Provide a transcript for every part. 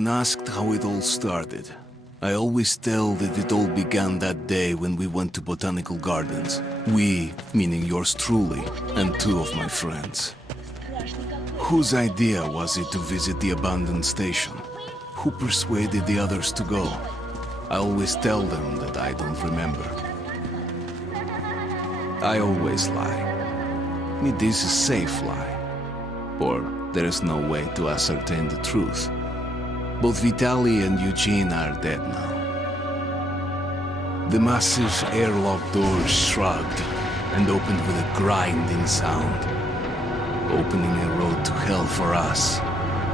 When asked how it all started, I always tell that it all began that day when we went to botanical gardens. We, meaning yours truly, and two of my friends. Whose idea was it to visit the abandoned station? Who persuaded the others to go? I always tell them that I don't remember. I always lie. It is a safe lie. Or there is no way to ascertain the truth. Both Vitaly and Eugene are dead now. The massive airlock doors shrugged and opened with a grinding sound, opening a road to hell for us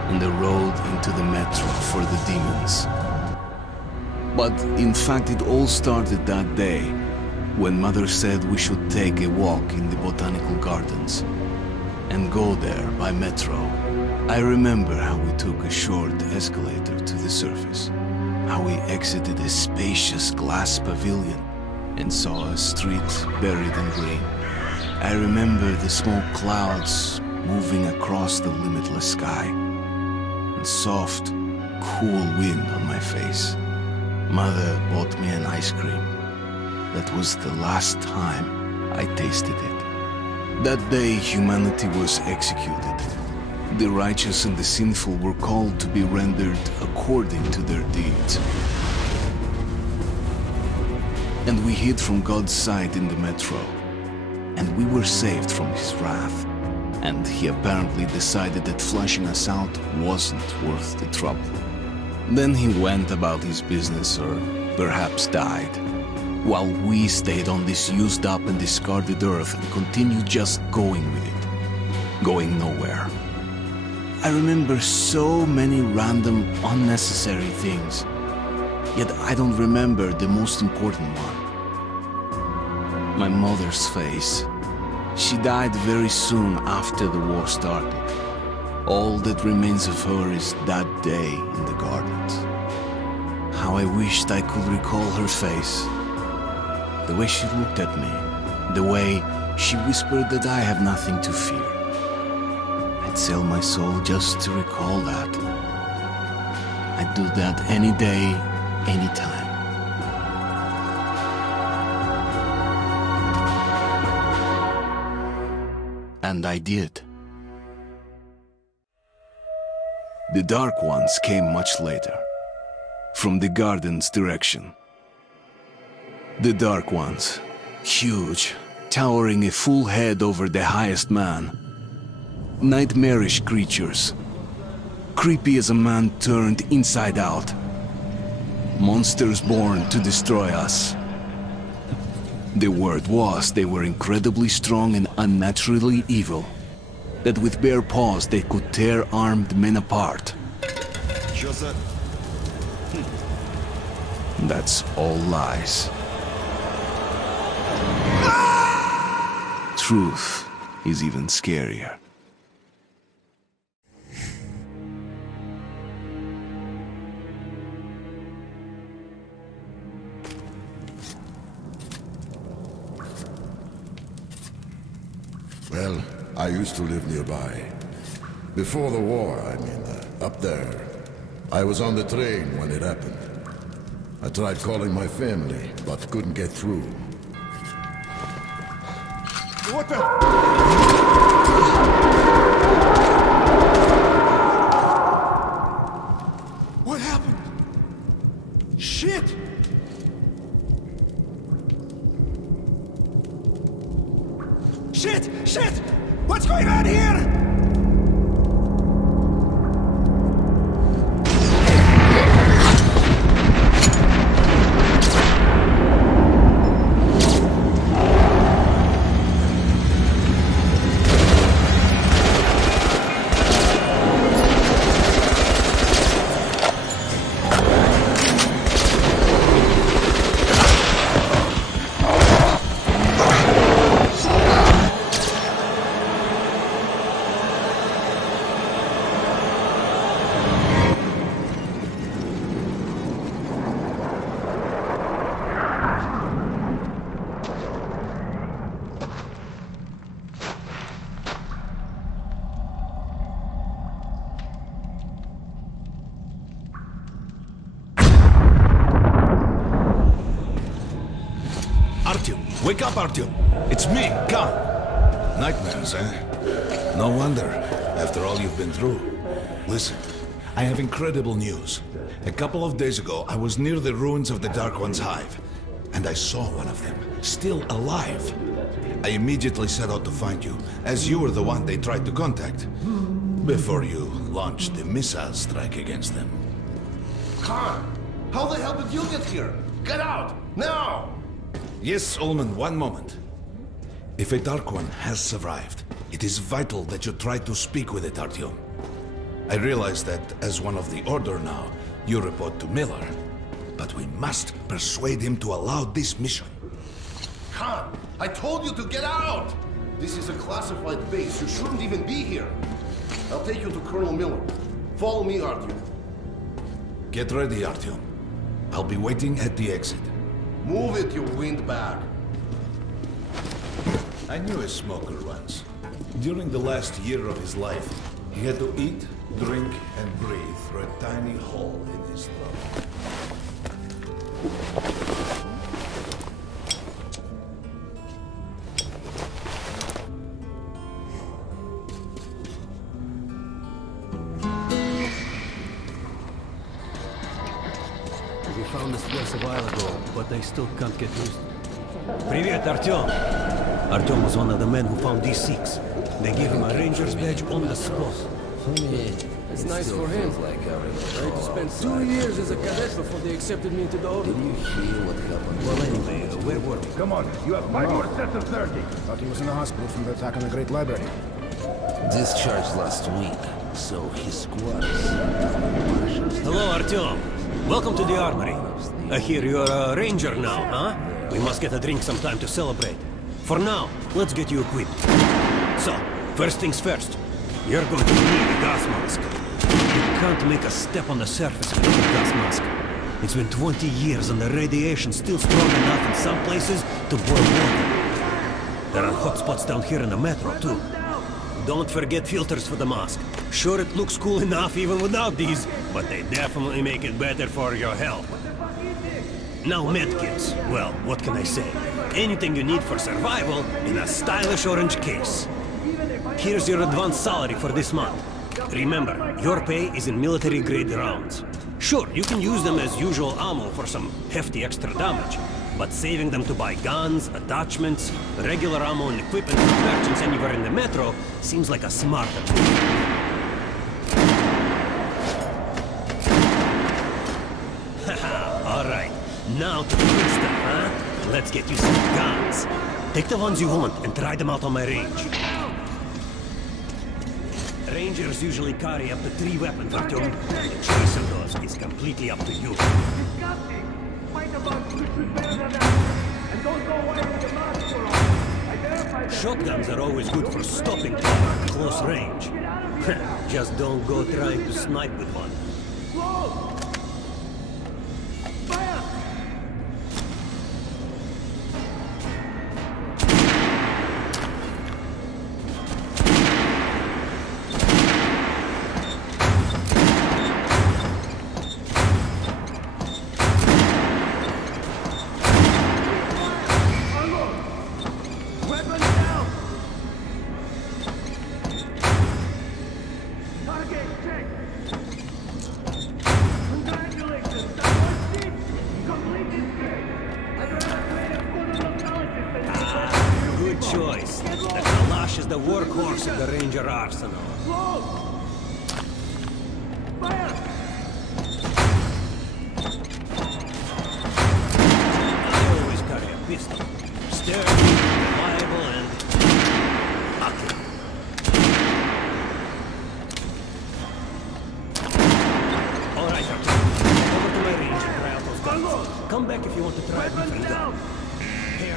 and a road into the metro for the demons. But in fact, it all started that day when Mother said we should take a walk in the botanical gardens and go there by metro. I remember how we took a short escalator to the surface, how we exited a spacious glass pavilion and saw a street buried in green. I remember the smoke clouds moving across the limitless sky and soft, cool wind on my face. Mother bought me an ice cream. That was the last time I tasted it. That day, humanity was executed. The righteous and the sinful were called to be rendered according to their deeds. And we hid from God's sight in the metro. And we were saved from his wrath. And he apparently decided that flushing us out wasn't worth the trouble. Then he went about his business, or perhaps died, while we stayed on this used up and discarded earth and continued just going with it, going nowhere. I remember so many random, unnecessary things, yet I don't remember the most important one. My mother's face. She died very soon after the war started. All that remains of her is that day in the gardens. How I wished I could recall her face. The way she looked at me, the way she whispered that I have nothing to fear. I'd sell my soul just to recall that. I'd do that any day, any time. And I did. The Dark Ones came much later, from the garden's direction. The Dark Ones, huge, towering a full head over the highest man. Nightmarish creatures, creepy as a man turned inside out. Monsters born to destroy us. The word was they were incredibly strong and unnaturally evil, that with bare paws they could tear armed men apart. That's all lies. Truth is even scarier. Well, I used to live nearby. Before the war, up there. I was on the train when it happened. I tried calling my family, but couldn't get through. What the? What happened? Shit! Shit! Shit! What's going on here? Wake up, Artyom! It's me, Khan! Nightmares, eh? No wonder, after all you've been through. Listen, I have incredible news. A couple of days ago, I was near the ruins of the Dark One's hive, and I saw one of them, still alive. I immediately set out to find you, as you were the one they tried to contact, before you launched the missile strike against them. Khan, how the hell did you get here? Get out, now! Yes, Ullman, one moment. If a Dark One has survived, it is vital that you try to speak with it, Artyom. I realize that, as one of the Order now, you report to Miller. But we must persuade him to allow this mission. Khan, I told you to get out! This is a classified base. You shouldn't even be here. I'll take you to Colonel Miller. Follow me, Artyom. Get ready, Artyom. I'll be waiting at the exit. Move it, you windbag. I knew a smoker once. During the last year of his life, he had to eat, drink, and breathe through a tiny hole in his throat. We found this place a while ago, but I still can't get used to it. Привет, Artyom! Artyom was one of the men who found these Sikhs. They gave him a ranger's badge on the spot. It's nice for him. I had to spend 2 years as a cadet before they accepted me into the order. Well, anyway, where were we? Come on, you have 5 more sets of 30. Thought he was in the hospital from the attack on the Great Library. Discharged last week, so his squad is... Hello, Artyom. Welcome to the armory. I hear you're a ranger now, huh? We must get a drink sometime to celebrate. For now, let's get you equipped. So, first things first. You're going to need a gas mask. You can't make a step on the surface without a gas mask. It's been 20 years and the radiation's still strong enough in some places to boil water. There are hot spots down here in the metro, too. Don't forget filters for the mask. Sure, it looks cool enough even without these, but they definitely make it better for your health. Now medkits. Well, what can I say? Anything you need for survival in a stylish orange case. Here's your advance salary for this month. Remember, your pay is in military-grade rounds. Sure, you can use them as usual ammo for some hefty extra damage, but saving them to buy guns, attachments, regular ammo and equipment from merchants anywhere in the metro seems like a smarter move. Haha, alright. Now to the good stuff, huh? Let's get you some guns. Take the ones you want and try them out on my range. Rangers usually carry up to 3 weapons, Artyom. The choice of those is completely up to you. Shotguns are always good for stopping cover at close range. Just don't go trying to snipe with one. Good choice. The Kalash is the workhorse of the Ranger arsenal. I always carry a pistol. Sturdy, reliable, and lucky. All right, Artyom. Over to my range and try out those guns. Come back if you want to try a different gun.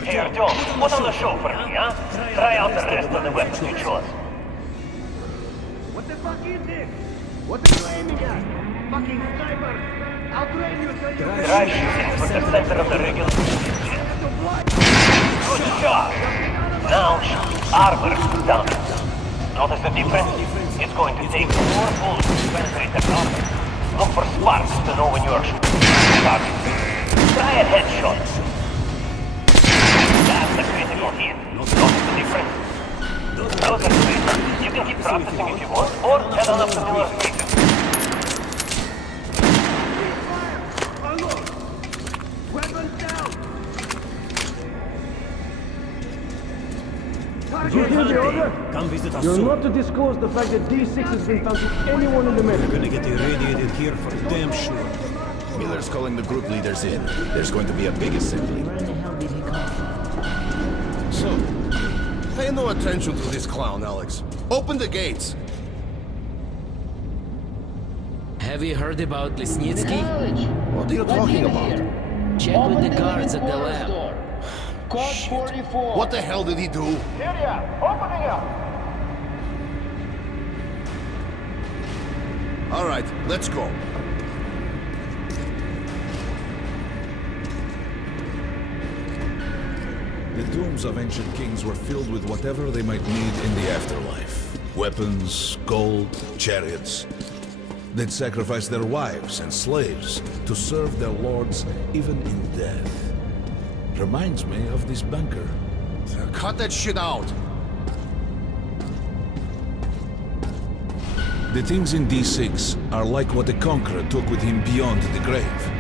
Hey, Artyom, put on the show for me, huh? Try out the rest of the weapons you chose. What the fuck is this? What are you aiming at? Fucking sniper! I'll train you so you Try shooting for the center of the regular engine. Good job! Now shoot armor down. Notice the difference? It's going to take 4 bullets to penetrate the armor. Look for sparks to know when you are shooting. Try a headshot. That's the critical hit. Notice the difference? Those are great. You can keep practicing if you want, or head on up to Miller's station. Weapons down! You hear the order? Come visit us You're soon. not to disclose the fact that D6 has been found to anyone in the We're metro. gonna get irradiated here for damn sure. Miller's calling the group leaders in. There's going to be a big assembly. Where the hell did he come from? So, pay no attention to this clown, Alex. Open the gates. Have you heard about Lesnitsky? What are you talking about? Check with the guards at the lab. Code 44. What the hell did he do? Area, opening up. All right, let's go. The tombs of ancient kings were filled with whatever they might need in the afterlife. Weapons, gold, chariots. They'd sacrifice their wives and slaves to serve their lords even in death. Reminds me of this bunker. Cut that shit out. The things in D6 are like what the Conqueror took with him beyond the grave.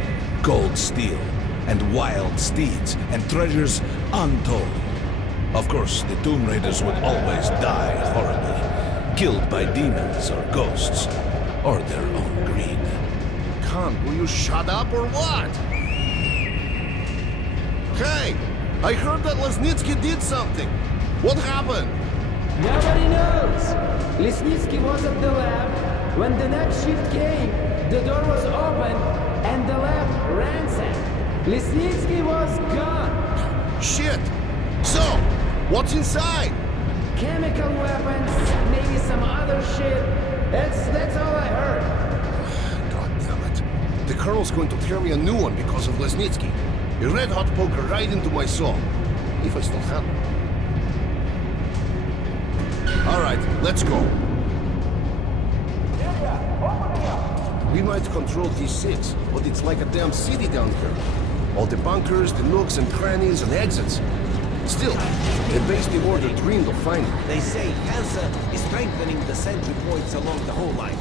Gold steel, and wild steeds, and treasures untold. Of course, the Tomb Raiders would always die horribly, killed by demons or ghosts, or their own greed. Khan, will you shut up or what? Hey, I heard that Lesnitsky did something. What happened? Nobody knows. Lesnitsky was at the lab. When the next shift came, the door was open and the lab ransacked. Lesnitsky was gone. Shit. So, what's inside? Chemical weapons, maybe some other shit. That's all I heard. God damn it. The Colonel's going to tear me a new one because of Lesnitsky. A red-hot poker right into my soul. If I still have it. All right, let's go. We might control D6, but it's like a damn city down here. All the bunkers, the nooks and crannies and exits. Still, the base the Order dreamed of finding. They say cancer is strengthening the sentry points along the whole line.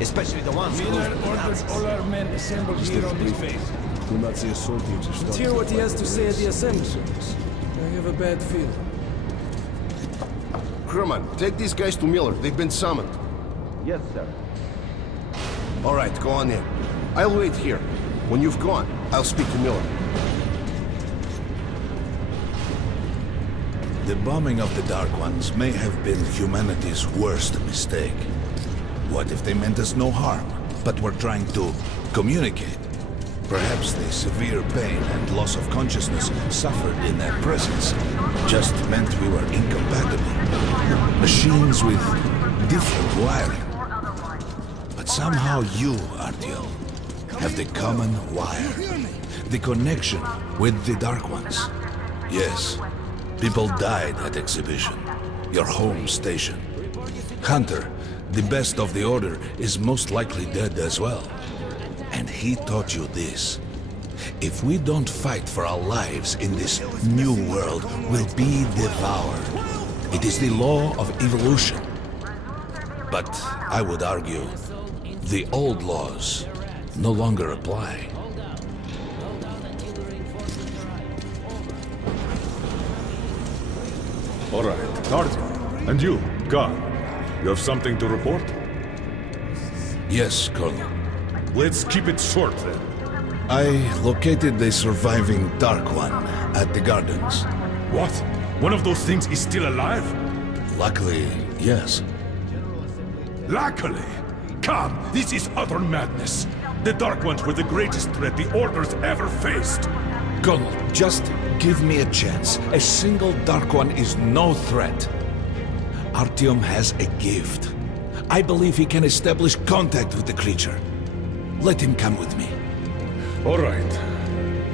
Especially the ones close to the Nazis. all our men assembled here on this base. Let's hear what he has to say at the assembly. I have a bad feeling. Herman, take these guys to Miller. They've been summoned. Yes, sir. All right, go on in. I'll wait here. When you've gone, I'll speak to Miller. The bombing of the Dark Ones may have been humanity's worst mistake. What if they meant us no harm, but were trying to communicate? Perhaps the severe pain and loss of consciousness suffered in their presence just meant we were incompatible. Machines with different wiring. But somehow you, Artyom, have the common wire. The connection with the Dark Ones. Yes, people died at Exhibition, your home station. Hunter, the best of the Order, is most likely dead as well. And he taught you this. If we don't fight for our lives in this new world, we'll be devoured. It is the law of evolution. But I would argue, the old laws no longer apply. All right, Artyom. And you, Khan, you have something to report? Yes, Colonel. Let's keep it short then. I located the surviving Dark One at the gardens. What? One of those things is still alive? Luckily, yes. Luckily! Come, this is utter madness. The Dark Ones were the greatest threat the Order's ever faced. Colonel, just give me a chance. A single Dark One is no threat. Artyom has a gift. I believe he can establish contact with the creature. Let him come with me. All right.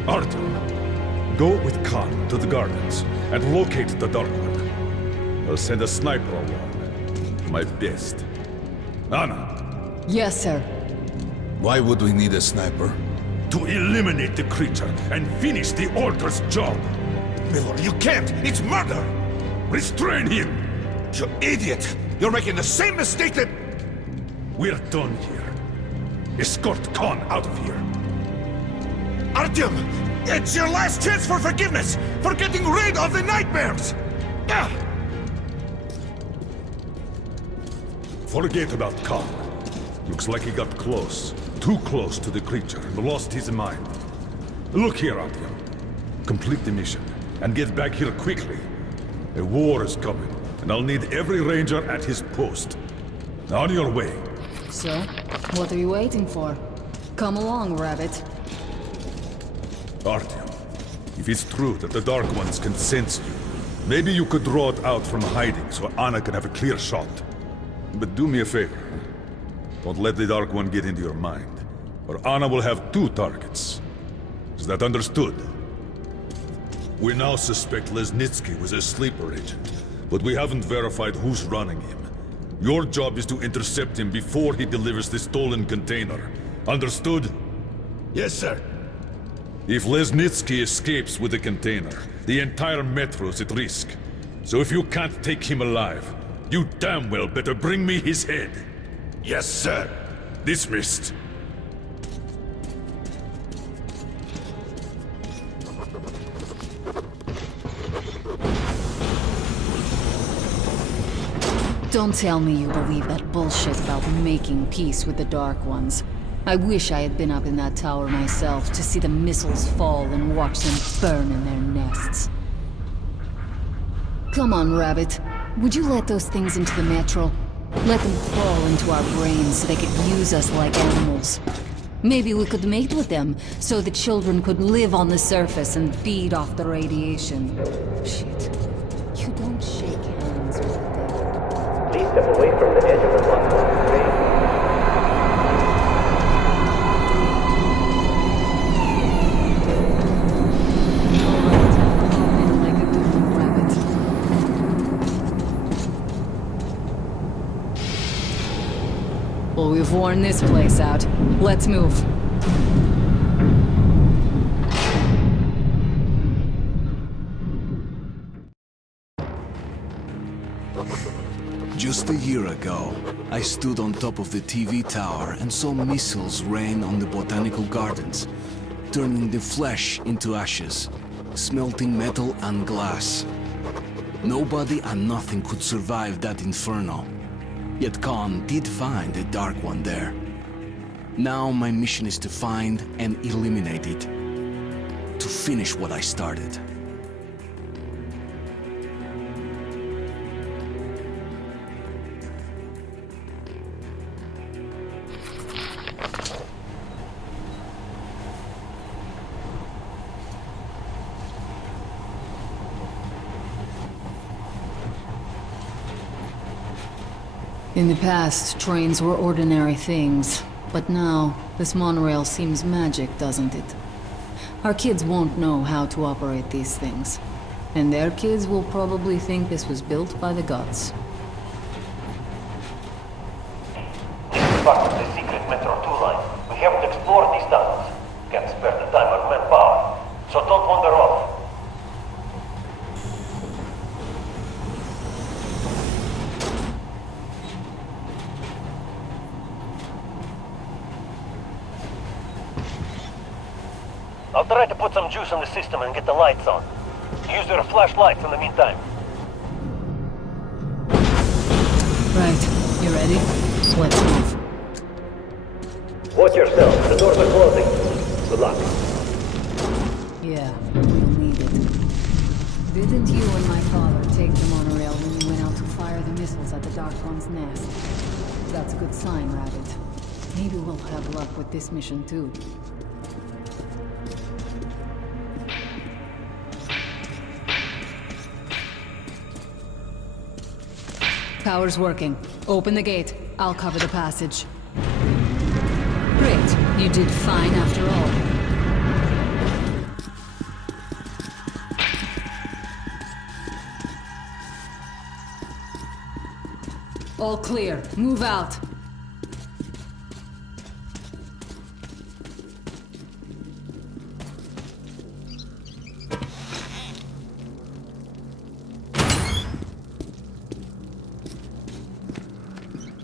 Artyom, go with Khan to the gardens and locate the Dark One. I'll send a sniper along. My best. Anna. Yes, sir. Why would we need a sniper? To eliminate the creature and finish the Order's job. Miller, you can't! It's murder! Restrain him! You idiot! You're making the same mistake that... We're done here. Escort Khan out of here. Artyom! It's your last chance for forgiveness! For getting rid of the nightmares! Ah! Forget about Khan. Looks like he got close. Too close to the creature and lost his mind. Look here, Artyom. Complete the mission and get back here quickly. A war is coming, and I'll need every ranger at his post. On your way. So, what are you waiting for? Come along, Rabbit. Artyom, if it's true that the Dark Ones can sense you, maybe you could draw it out from hiding so Anna can have a clear shot. But do me a favor. Don't let the Dark One get into your mind, or Anna will have 2 targets. Is that understood? We now suspect Lesnitsky was a sleeper agent, but we haven't verified who's running him. Your job is to intercept him before he delivers the stolen container. Understood? Yes, sir. If Lesnitsky escapes with the container, the entire metro is at risk. So if you can't take him alive, you damn well better bring me his head. Yes, sir. Dismissed. Don't tell me you believe that bullshit about making peace with the Dark Ones. I wish I had been up in that tower myself to see the missiles fall and watch them burn in their nests. Come on, Rabbit. Would you let those things into the metro? Let them crawl into our brains so they could use us like animals. Maybe we could mate with them, so the children could live on the surface and feed off the radiation. Shit. You don't shake hands with the dead. Please step away from the edge of the platform, okay? Well, we've worn this place out. Let's move. Just a year ago, I stood on top of the TV tower and saw missiles rain on the botanical gardens, turning the flesh into ashes, smelting metal and glass. Nobody and nothing could survive that inferno. Yet Khan did find a Dark One there. Now my mission is to find and eliminate it. To finish what I started. In the past, trains were ordinary things. But now, this monorail seems magic, doesn't it? Our kids won't know how to operate these things. And their kids will probably think this was built by the gods. This is part of the secret Metro 2 line. We haven't explored these tunnels. Can't spare the time or manpower. So don't wander off. I'll try to put some juice on the system and get the lights on. Use your flashlights in the meantime. Right. You ready? Let's move. Watch yourself. The doors are closing. Good luck. Yeah, we'll need it. Didn't you and my father take the monorail when you went out to fire the missiles at the Dark One's nest? That's a good sign, Rabbit. Maybe we'll have luck with this mission too. Power's working. Open the gate. I'll cover the passage. Great. You did fine after all. All clear. Move out.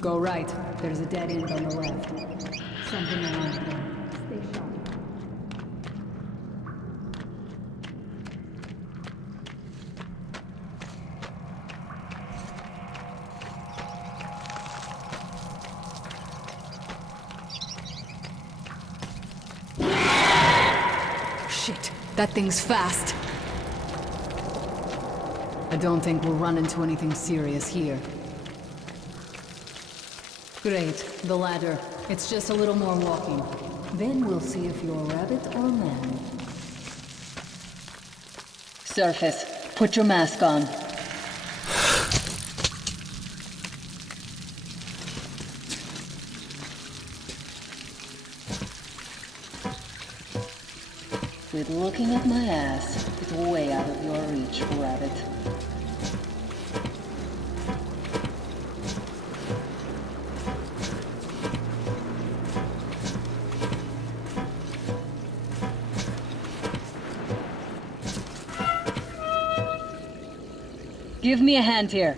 Go right. There's a dead end on the left. Something around there. Stay sharp. Shit, that thing's fast. I don't think we'll run into anything serious here. Great, the ladder. It's just a little more walking. Then we'll see if you're rabbit or man. Surface, put your mask on. Quit looking at my ass. It's way out of your reach, rabbit. Give me a hand here.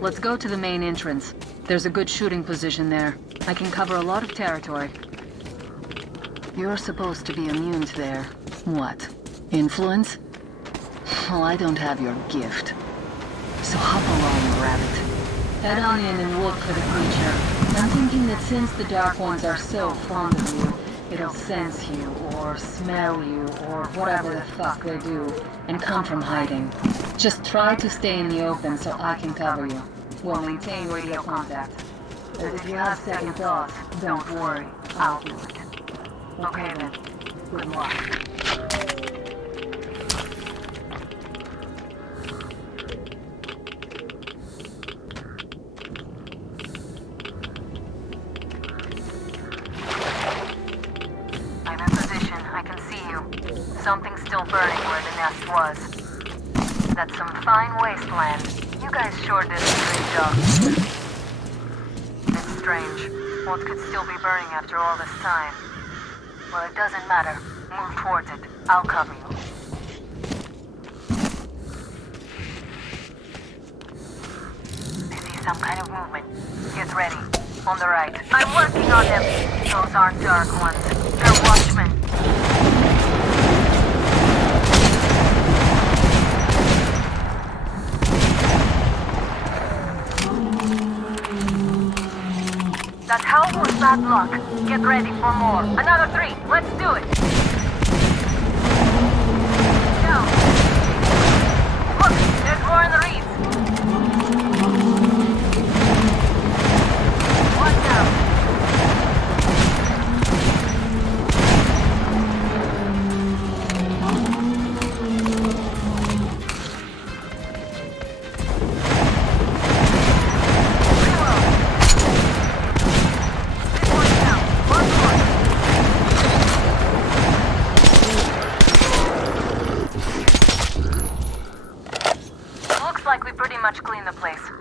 Let's go to the main entrance. There's a good shooting position there. I can cover a lot of territory. You're supposed to be immune to their... what? Influence? Well, I don't have your gift. So hop along, rabbit. Head on in and look for the creature. I'm thinking that since the Dark Ones are so fond of you, it'll sense you, or smell you, or whatever the fuck they do, and come from hiding. Just try to stay in the open so I can cover you. We'll maintain radio contact. But if you have second thoughts, don't worry. I'll do it. Okay then. Good luck. Something's still burning where the nest was. That's some fine wasteland. You guys sure did a great job. It's strange. What could still be burning after all this time? Well, it doesn't matter. Move towards it. I'll cover you. I see some kind of movement. Get ready. On the right. I'm working on them. Those aren't Dark Ones. They're Watchmen. That hell was bad luck. Get ready for more. Another 3. Let's do it. Down. Look, there's more in the reeds. One down.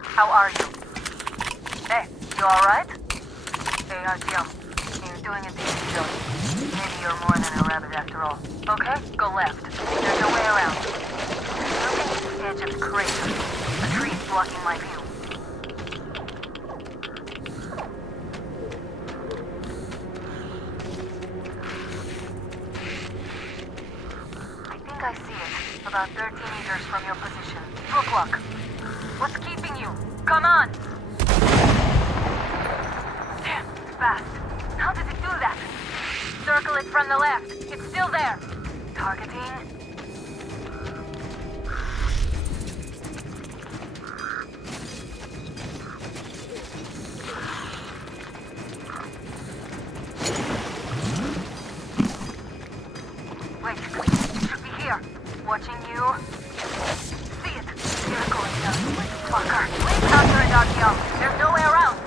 How are you? Hey, you alright? Hey, Artyom. You're doing a decent job. Maybe you're more than a rabbit after all. Okay, go left. There's no way around. Look at the edge of the crater. A tree's blocking my view. I think I see it. About 30 meters from your position. 2 o'clock. What's keeping you? Come on! Damn, it's fast. How did it do that? Circle it from the left. It's still there. Targeting. Wait, it should be here. Watching you. See it. Here goes down. Fucker. Leave after it, Artyom. There's no way around.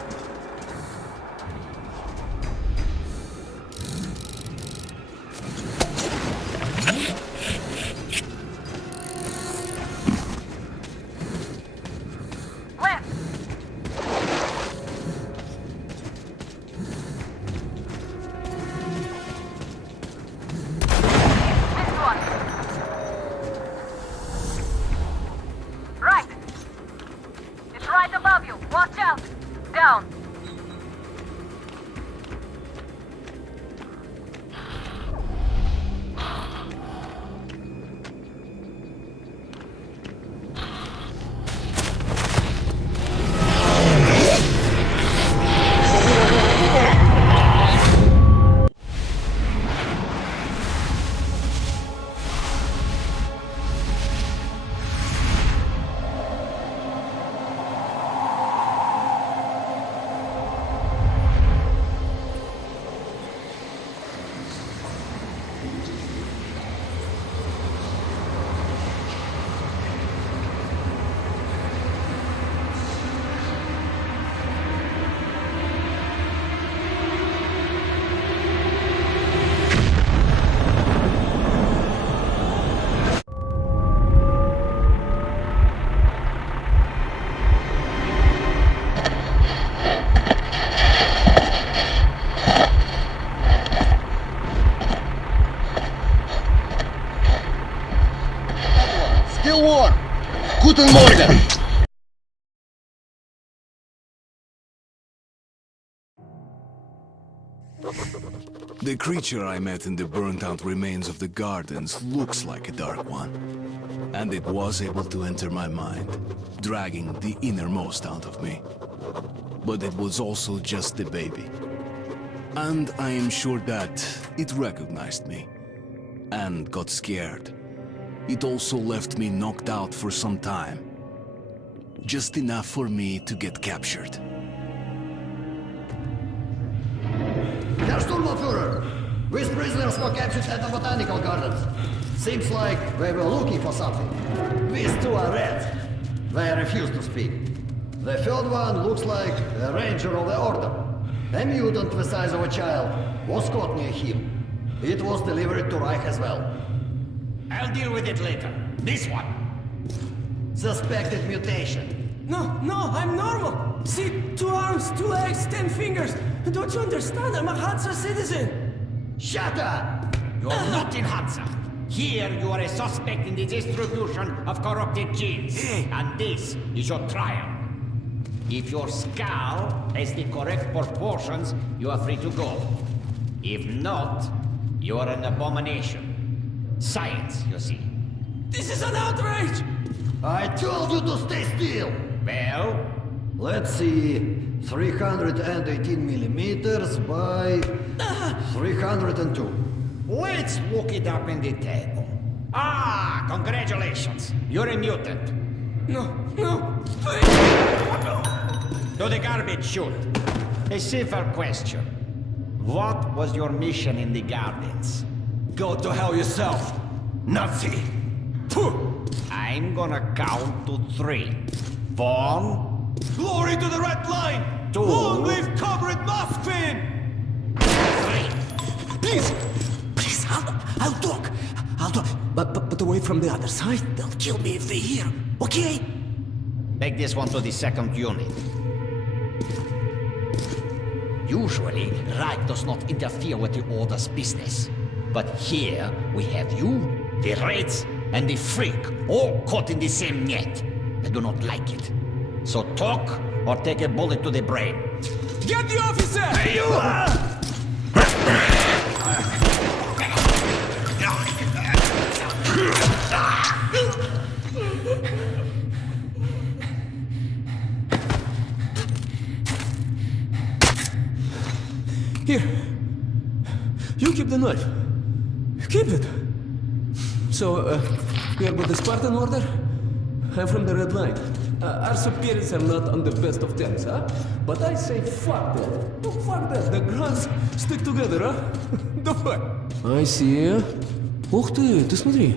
Guten Morgen! The creature I met in the burnt-out remains of the gardens looks like a dark one. And it was able to enter my mind, dragging the innermost out of me. But it was also just a baby. And I am sure that it recognized me and got scared. It also left me knocked out for some time. Just enough for me to get captured. Herr Sturmbannführer, these prisoners were captured at the botanical gardens. Seems like they were looking for something. These two are reds. They refuse to speak. The third one looks like a ranger of the order. A mutant the size of a child was caught near him. It was delivered to Reich as well. I'll deal with it later. This one. Suspected mutation. No, I'm normal. See, 2 arms, 2 legs, 10 fingers. Don't you understand? I'm a Hansa citizen. Shut up! You're not in Hansa. Here you are a suspect in the distribution of corrupted genes. And this is your trial. If your skull has the correct proportions, you are free to go. If not, you are an abomination. Science, you see. This is an outrage! I told you to stay still! Well? Let's see. 318 millimeters by 302. Let's look it up in the table. Ah, congratulations. You're a mutant. No. To the garbage chute. A simple question. What was your mission in the gardens? Go to hell yourself, Nazi! I'm gonna count to 3. 1. Glory to the Red Line! 2. Long live Comrade Moskvin! 3. Please, I'll talk. But away from the other side. They'll kill me if they hear. Okay? Take this one to the 2nd unit. Usually, Reich does not interfere with the Order's business. But here, we have you, the Reds, and the Freak, all caught in the same net. I do not like it. So talk, or take a bullet to the brain. Get the officer! Hey, you! Here. You keep the knife. Keep it. So, you're with the Spartan Order? I'm from the Red Line. Our superiors are not on the best of terms, huh? But I say fuck that. Oh, fuck that. The Grunts stick together, huh? Давай. I see. Ух ты смотри.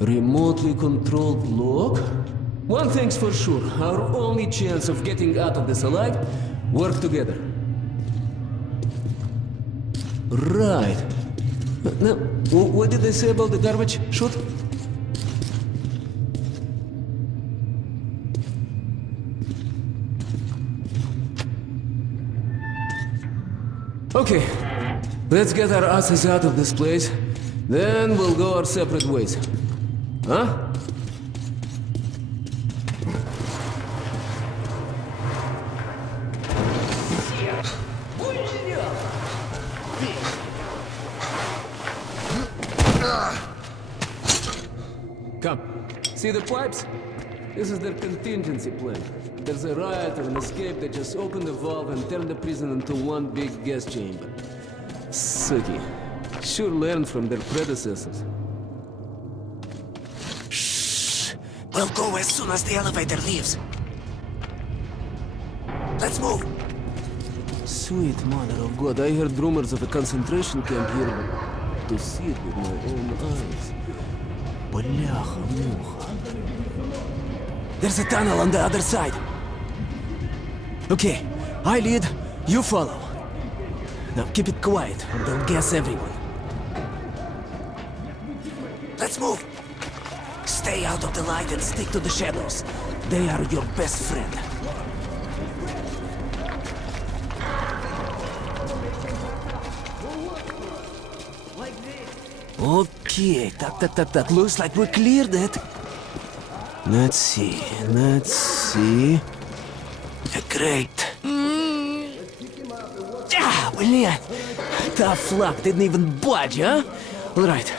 Remotely controlled lock. One thing's for sure. Our only chance of getting out of this alive, work together. Right. Now, what did they say about the garbage chute? Okay, let's get our asses out of this place. Then we'll go our separate ways. Huh? Come. See the pipes? This is their contingency plan. There's a riot or an escape, they just open the valve and turn the prison into one big gas chamber. Suki. Sure learned from their predecessors. Shh! We'll go as soon as the elevator leaves. Let's move! Sweet mother of God, I heard rumors of a concentration camp here, but to see it with my own eyes... Бляха-муха. There's a tunnel on the other side. Okay, I lead, you follow. Now keep it quiet, or they'll gas everyone. Let's move! Stay out of the light and stick to the shadows. They are your best friend. Okay, так. Looks like we cleared it. Let's see. Great. Блин. Tough luck, didn't even budge, huh? Alright,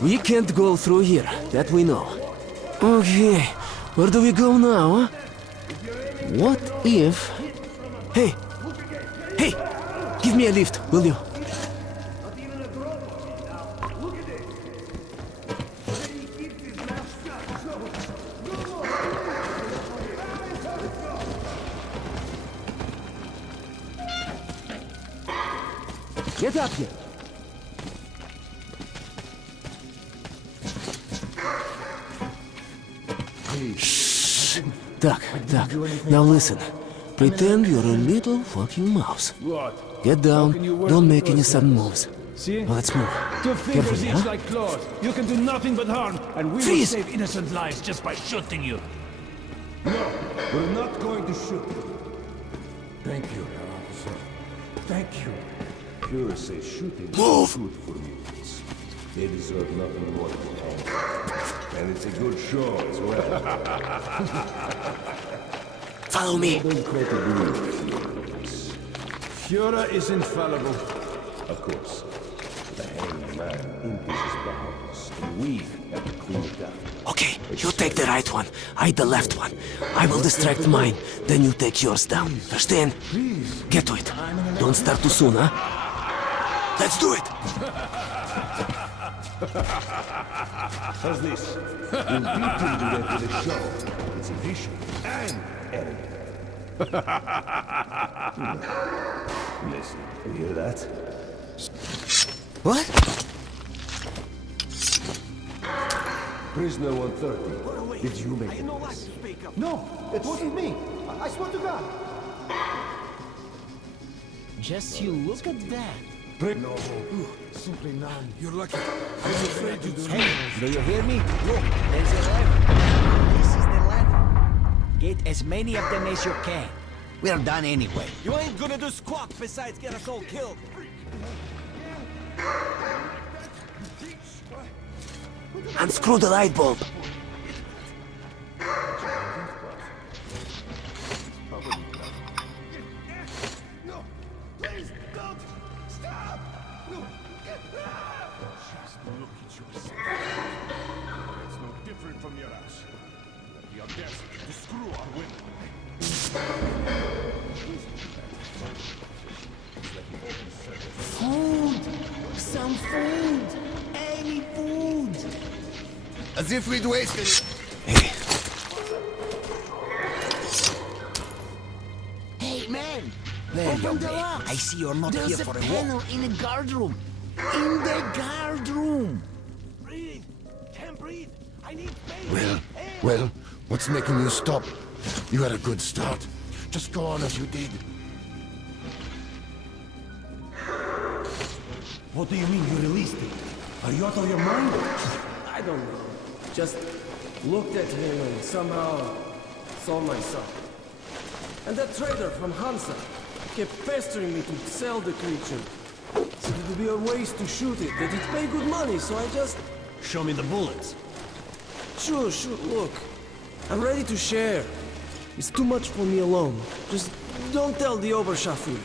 we can't go through here, that we know. Okay, where do we go now, huh? What if... Hey! Give me a lift, will you? Get up here! Shh! Duck, now listen. Pretend you're a little fucking mouse. What? Get down, don't make any sudden moves. See? Now let's move. To think Carefully, with each huh? like claws. You can do nothing but harm, and we Freeze! will save innocent lives just by shooting you. No, we're not going to shoot. Thank you, officer. Thank you. Pure say shooting Move! is good for mutants. They deserve nothing more than honor. And it's a good show as well. Follow me. Führer is infallible. Of course. The hanged man empties his bounds, and we have to clean it up. Okay, you take the right one, I the left one. I will distract mine, then you take yours down. Understand? Get to it. Don't start too soon, huh? Let's do it! How's this? When people do that with a show, it's efficient and elegant. Listen, you hear that? What? Prisoner 130. Did you make this? No, it wasn't me. I swear to God. Just you look at that. No, simply none. You're lucky. I was afraid you'd Hey, do you hear me? Look, there's a ladder. This is the ladder. Get as many of them as you can. We're done anyway. You ain't gonna do squat besides get us all killed. Unscrew the light bulb. No! Please, don't! Stop! No! Just look at yourself. It's no different from your ass. The audacity to screw our women. Food! Some food! Any food! As if we'd wasted it. Hey, man! There Open you the be. lock! I see you're not There's here for a a panel walk. in the guard room. In the guard room. Breathe. Can't breathe. I need space. Well, what's making you stop? You had a good start. Just go on as you did. What do you mean you released him? Are you out of your mind? I don't know. Just looked at him and somehow saw myself. And that trader from Hansa kept pestering me to sell the creature. Said it would be a waste to shoot it, that it'd pay good money, so I just... Show me the bullets. Sure, look. I'm ready to share. It's too much for me alone. Just don't tell the Oberscharführer.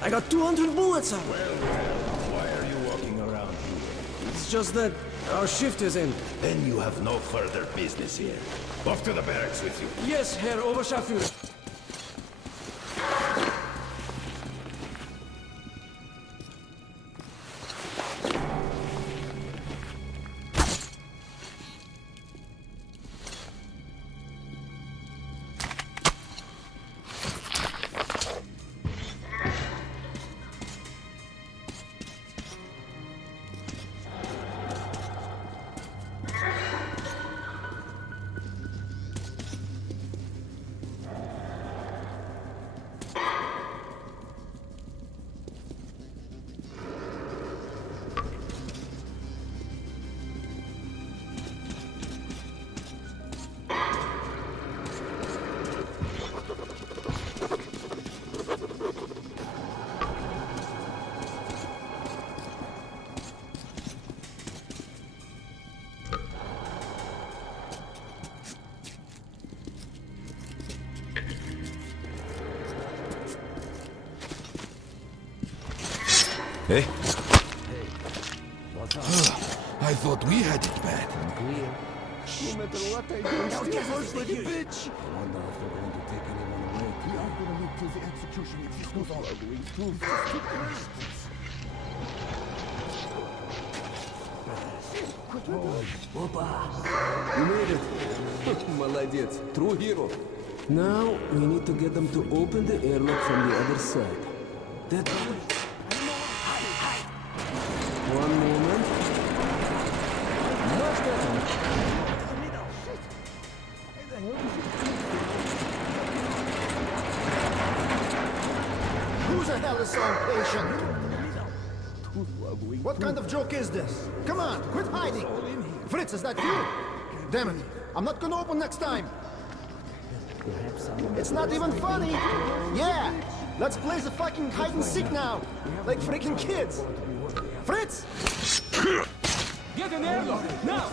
I got 200 bullets out. Why are you walking around here? It's just that our shift is in. Then you have no further business here. Off to the barracks with you. Yes, Herr Oberscharführer. Eh? I thought we had it bad. No matter what I do, I'm still worse like a bitch. I wonder if they're going to take anyone away. We are going to live till the execution if this goes on. Опа! We made it! Молодец! True hero! Now, we need to get them to open the airlock from the other side. That way. One moment. Much better! Who the hell is so impatient? What kind of joke is this? Come on, quit hiding! Fritz, is that you? Damn it, I'm not gonna open next time! It's not even funny! Yeah! Let's play the fucking hide and seek now! Like freaking kids! Fritz! Get an airlock, now!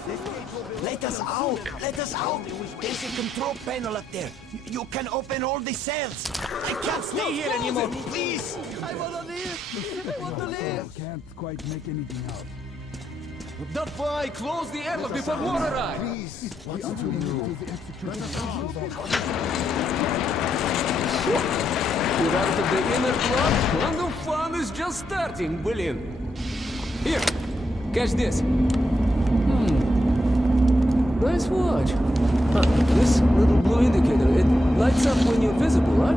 Let us out! Let us out! There's a control panel up there. You can open all the cells. I can't stay here anymore, please! I wanna live! I want to live! Can't quite make anything out. Давай, close the airlock before more arrive! Please, What's to do? We're out of the inner club, and the fun is just starting, William. Here, catch this. Nice watch. This little blue indicator, it lights up when you're visible, huh?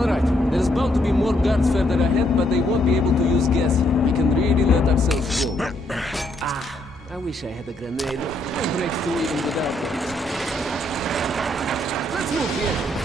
Alright, there's bound to be more guards further ahead, but they won't be able to use gas here. We can really let ourselves go. I wish I had a grenade. I'll break through even without it. Let's move here.